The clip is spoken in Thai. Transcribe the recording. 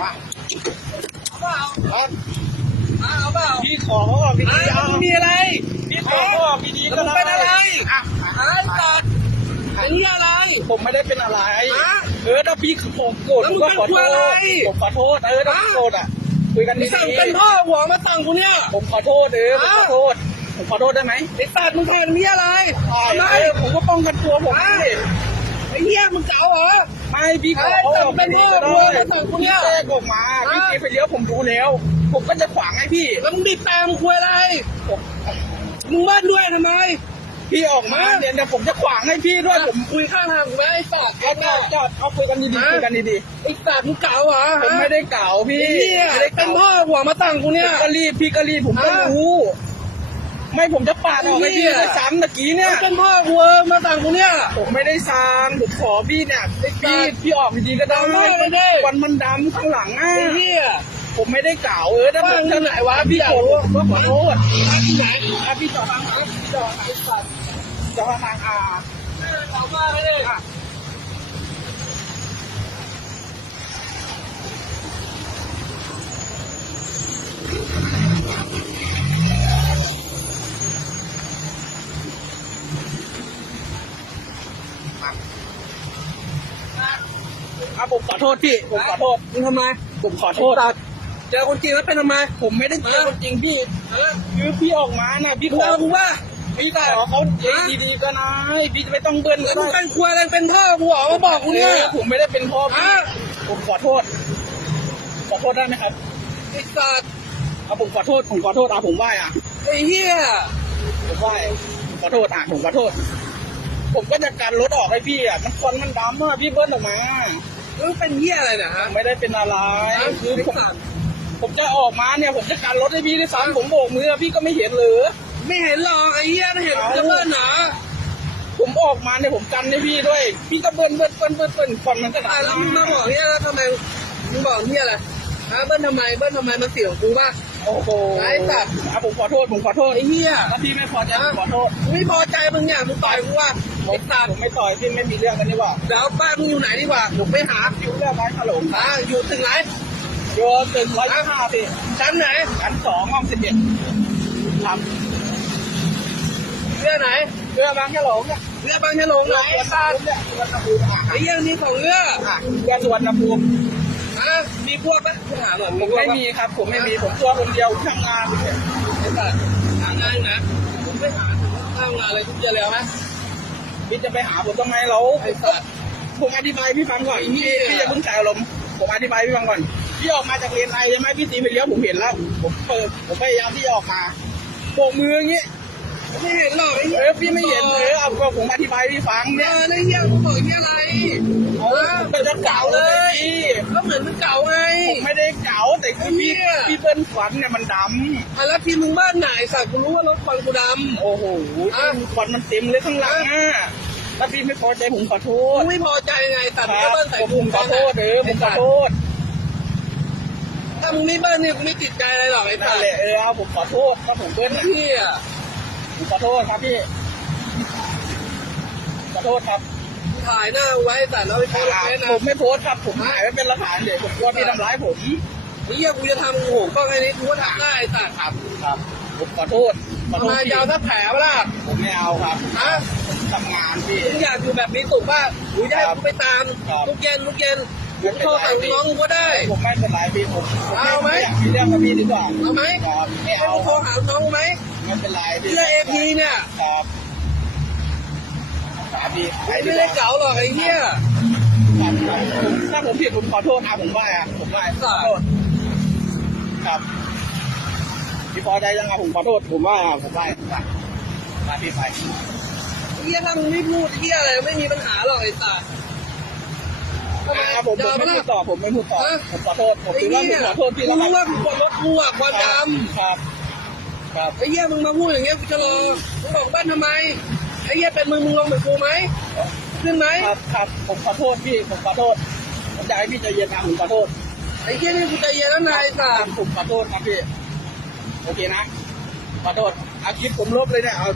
เอาเปล่าพี่ขอเขาออกดีไอ้ๆเอามีอะไรพี่ขอเขาออกดีๆแล้วมึงเป็นอะไรอะไอ้สัตว์ไอ้นี่อะไร ผมไม่ได้เป็นอะไร เออถ้าพี่ผมโกรธผมก็ขอโทษผมขอโทษเออถ้าพี่โกรธอะคุยกันดีสั่งเป็นพ่อหัวมาสั่งกูเนี่ย ผมขอโทษเออผมขอโทษผมขอโทษได้ไหมไอ้สัตว์มึงแทนมีอะไรไมเออผมก็ป้องกันตัวผม ไอ้ไอ้เหี้ยมึงเก๋าเหรอ ไม่พี่ขอเอ้ยสั่งเป็นพ่อครัวมาสั่งกูเนี่ยพี่แทรกออกมาพี่ฮะตีไปเลี้ยวผมดูแล้ว ผมก็จะขวางให้พี่แล้วมึงบีบแต่มึงคุยอะไร ผมมึงเบิ้ลด้วยทำไม พี่ออกมาฮะเดี๋ยวเดี๋ยวผมจะขวางให้พี่ด้วยผมคุยข้างทางกูไหมไอ้สัตว์เอาจอดจอดเอาคุยกันดีฮะๆคุยกันดีไอ้สัตว์มึงเก๋าเหรอๆผมไม่ได้เก่าพี่ไอ้เหี้ยไม่ได้เป็นเก่าพ่อหัวมาสั่งกูเนี่ย ก็รีบพี่ก็รีบผมก็ฮะรู้ ไม่ผมจะปาดออกไปไอ้พี่เหี้ยด้วยซ้ำตะกี้เนี่ยเป็นพ่อหัวมาสั่งกูเนี่ยผมไม่ได้ซานผมขอพี่เนี่ยพี่พี่ออกดีๆก็ได้เอาด้วยเลยดิวันมันดำข้างหลังอะไอ้เหี้ยผมไม่ได้เก่าเออถ้าผมบ้านที่ไหนวะพี่พี่อยากโกรรู้ธผมก็ขอโทษบ้านที่ไหนถ้าพี่จอดทางอะจอดทางสัตว์จอดทางอาเอามาไม่ได้ อะอะผมขอโทษพี่ ผมขอโทษมึงทำไม ผมขอโทษตัดเจอคนจริงแล้วเป็นทำไม ผมไม่ได้เจอคนจริงพี่เออคือพี่ออกมาน่ะพี่มึขงอเอากูว่าพี่ขอเขาเองดีๆก็นายพี่จะไม่ต้องเบิ้ลก็มึงได้เป็นครัวอะไรเป็นพ่อกูเหรอมาบอกกูเนี่ยออผมไม่ได้เป็นพ่อพี่ฮะผมขอโทษ ขอโทษได้ไหมครับไอ้สัตว์เอาผมขอโทษผมขอโทษอะผมไหว้อะไอ้เหี้ยผมไหว้ผมขอโทษอะผมขอโทษ ผมก็จะกันรถออกให้พี่อะมันควันมันดำอะพี่เบิ้ลออกมามึงเป็นเหี้ยอะไรเนะผฮะ มไม่ได้เป็นอะไรฮะคือไอ้ผมสัตว์ผมจะออกมาเนี่ย ผมจะกันรถให้พี่ด้วยซ้ำผมโบกมือพี่ก็ไม่เห็นเลยไม่เห็นหรอกไอ้เหี้ยไม่เห็นเอาจะเบิ้ลหนาผมออกมาเนี่ยผมกันให้พี่ด้วย พี่ก็เบิ้ลเบิ้ลเบิ้ลเบิ้ลเบิ้ลควันมันก็อะดำแล้วมึงมาบอกเหี้ยแล้วทำไมมึงบอกเหี้ยอะไรฮะเบิ้ลทำไมเบิ้ลทำไมมันเสียงกูป่ะ โอ้โหไอ้สัตว์อะผมขอโทษ ผมขอโทษไอ้เหี้ยถ้าพี่ไม่พอใจผมขอโทษกูไม่พอใจมึงเนี่ยมึงต่อยกูว่าผไอ้มสัตว์ผมไม่ต่อยพี่ไม่มีเรื่องกันดีกว่าแล้วบ้านมึงอยู่ไหนดีกว่าผมไปหาอยู่เรื่องไม้ขลมอ่าอยู่ตึกไหนโยนตึงร้อยห้าสิชั้นไหนชั้นสองห้องสิบเอ็ดครับเรือไหนเรื่องบางแค่หลงเนี่ยเรือบางฉลงไหนสวนสัตว์เนี่ยสวนนภูมิอะไอ้เหี้ยังมีของเรืออะเรือสวนนภูมิอะ มีพวกไหมกูถามหน่อยผมพวกไม่ปะมีครับ ผมไม่มีผมตัวคนเดียวทำงานเนี่ยไอ้สัตว์หางานนะผมไม่หาข้าวงานอะไรทุกอย่างเลยเอาไหมพี่จะไปหาผมทำไมเราไอ้สัตว์ผมอธิบายพี่ฟังก่อนไอ้เหี้พี่ยพี่อย่าเพิ่งใส่อารมณ์ผมอธิบายพี่ฟังก่อนพี่ออกมาจากเลนไอใช่ไหมพี่ตีไปเลี้ยวผมเห็นแล้ว ผมเปิดผมพยายามที่จะออกมาโบกมืออย่างงี้ไม่เห็นหรอกไอ้เอเหี้ยอพี่ไม่เห็นเออเอาก็ผมอธิบายพี่ฟังเนี่เนี่ยยไอ้เหี้ยกูบอกเหี้ยอะไร เออเป็นจะเก่าเลยพี่ ก็เหมือนมันเก่าไง ผมไม่ได้เก่าแต่คือ พี่ไอ้เหี้ยพี่เปิ้ลฝันเนี่ยมันดอะแล้วทีมึงบ้านไหนสัตว์กูรู้ว่ารถควันกูดำโอ้โหอะควันมันเต็มเลยข้างหลังอะถ้าพี่ไม่พอใจผมขอโทำษกูไม่พอใจไงสัตว์คมึงรัก็บเบิ้ลใส่ผมกูขอโทษเออผมขอโทษถ้ามึงไม่เบิ้ลเนี่ยกูไม่ติดใจอะไรหรอกไอ้นั่สันตว์แหละเออเอาผมขอโทษถ้าผมเปิ้ลไอ้เนี่ยเหี้ยผมขอโทษครับพี่ขอโทษครับถ่ายหน้าไว้สัตว์แล้วไปโพสต์ลงเฟซนะผมไม่โพสต์ครับผมถ่ายไว้เป็นหลักฐานเดี๋ยวผมกลัวพี่ทำร้ายผมไอ้ เหี้ยกูจะทำโอ้โหก็แค่นี้กูก็ทำได้ไอ้สัตว์ครับครับผมขอโทษขอทำโทไมษจะเอาถ้าแผลวะล่ะผมไม่เอาครับฮะผมทำงานพี่ มึงอยากอยู่แบบนี้ถูกป่ะหรือจะให้กูไปตามครับ ทุกเย็นทุกเย็นกูโทรสั่งน้องกูก็ได้ ผมไม่เป็นไรพี่ผมผมเอาไหมอยากมีเรื่องกับพี่ดีกว่าเอาไหมครับไม่ให้เอากูโทรหาน้องกูไหมไม่เป็นไรพี่เรื่องเอพีเนี่ยครับครับพี่ไปไม่ดีได้กว่าเก๋าหรอกไอ้เหี้ยครับครับถ้าผมผิดผมขอโทษนะผมไหว้อะผมไหว้ขอโทษ ครับพี่พอใจยังไงผมขอโทษผมไหว้อะผมไหว้ผมไหว้มาพี่ไปไอ้เหี้ยถ้ามึงไม่พูดเหี้ยอะไรไม่มีปัญหาหรอกไอ้สัตว์ทำไมอ่าผมผเจมอไม่ปะพูล่ะดต่อผมไม่พูดต่อฮะผมขอโทษผมไอ้ถือว่าเหี้ผมยขอโทษพี่กูแล้วรู้คว่ารับกูกดรถกูอะความดำครับ ครับไอ้เหี้ยมึงมาพูดอย่างเงี้ยกูจะรอมึงบอกบ้านทำไมไอ้เหี้ยเป็นมึงมึงลงเหมือนกูไหมขึ้นไหมครับครับผมขอโทษพี่ผมขอโทษผมอยากให้พี่ใจเย็นนะผมขอโทษ ไอ้เหี้ยนี่กูใจเย็นแล้วนายสัตว์ผมขอโทษครับพี่ โอเคนะ ขอโทษอาคลิปผมลบเลยเนี่ยเอา